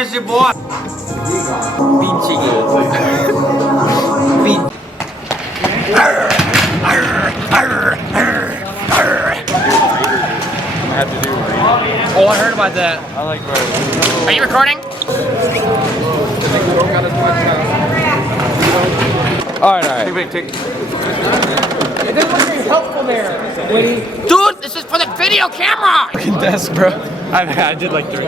It's your boy. Bean chicken. Bean. Have to do. Oh, I heard about that. I like bro. Are you recording? Alright. Take. It doesn't look very helpful there. Dude, this is for the video camera. Fucking desk, bro. I did like 3.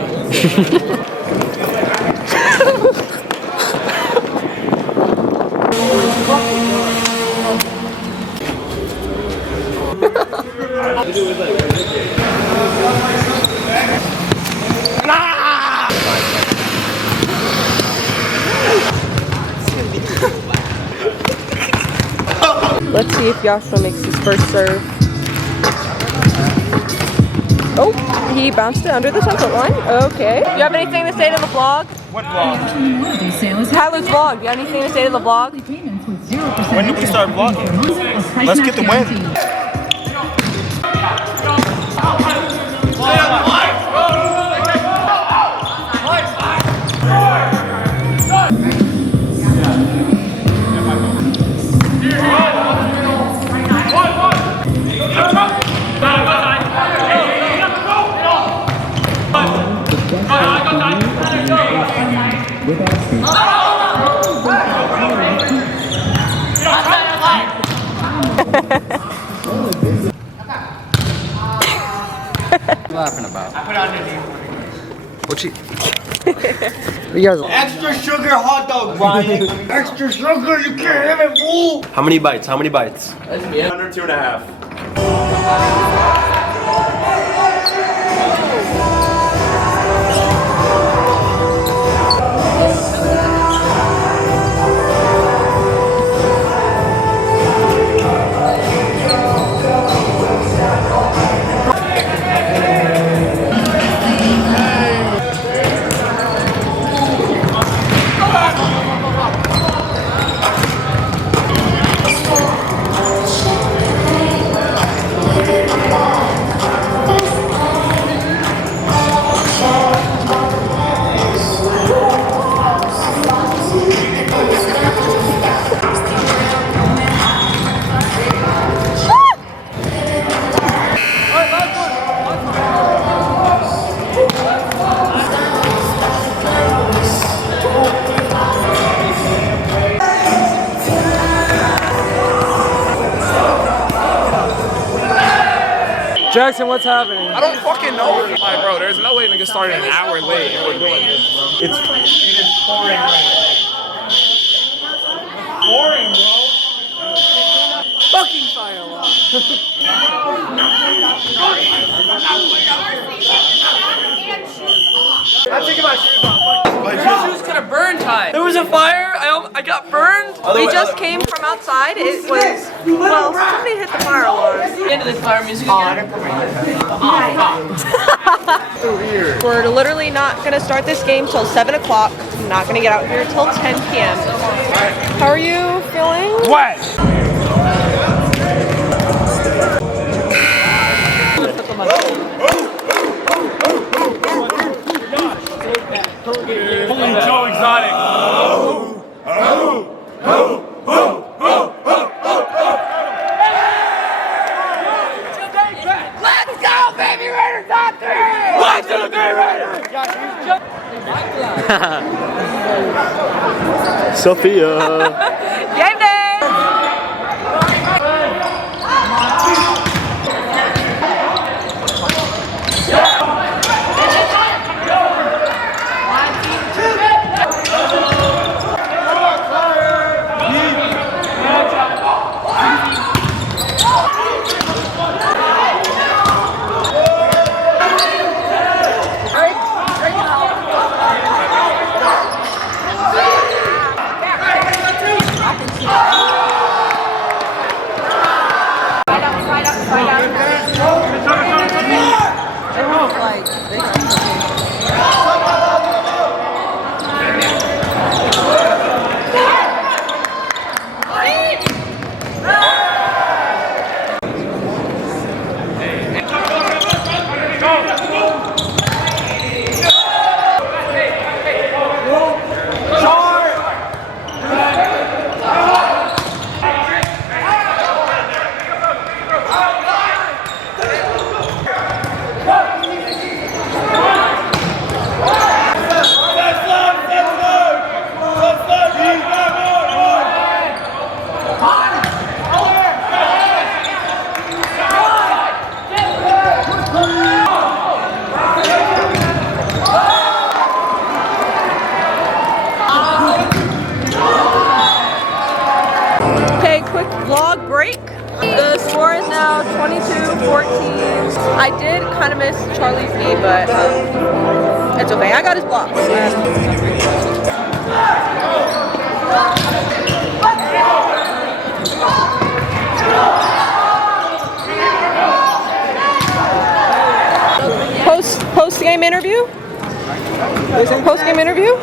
Let's see if Joshua makes his first serve. Oh, he bounced it under the 10-foot line. Okay. Do you have anything to say to the vlog? What vlog? Tyler's vlog. Do you have anything to say to the vlog? When did we start vlogging? Let's get the win. Laughing about. I put on the name. What you? Extra sugar hot dog, Brian. Extra sugar, you can't have it, fool. How many bites? How many bites? Under 2.5. Jackson, what's happening? I don't fucking know. Like, bro, there's no way niggas started an hour late and we're doing this, bro. It is pouring right now. Pouring, bro. Fucking fire alarm. I'm taking my shoes off. My shoes could have burned tight. There was a fire. I got burned. We just came from outside. It was, well, somebody hit the fire alarm. Into this fire music again. We're literally not going to start this game till 7 o'clock. I'm not going to get out here till 10 p.m. How are you feeling? What? Joe Exotic. Let's go, baby Raiders on 3! 1, 2, 3, Raiders! Sophia. Game day! vlog break. The score is now 22-14. I did kind of miss Charlie's knee, but it's okay. I got his blocks. Post-game interview? Post-game interview?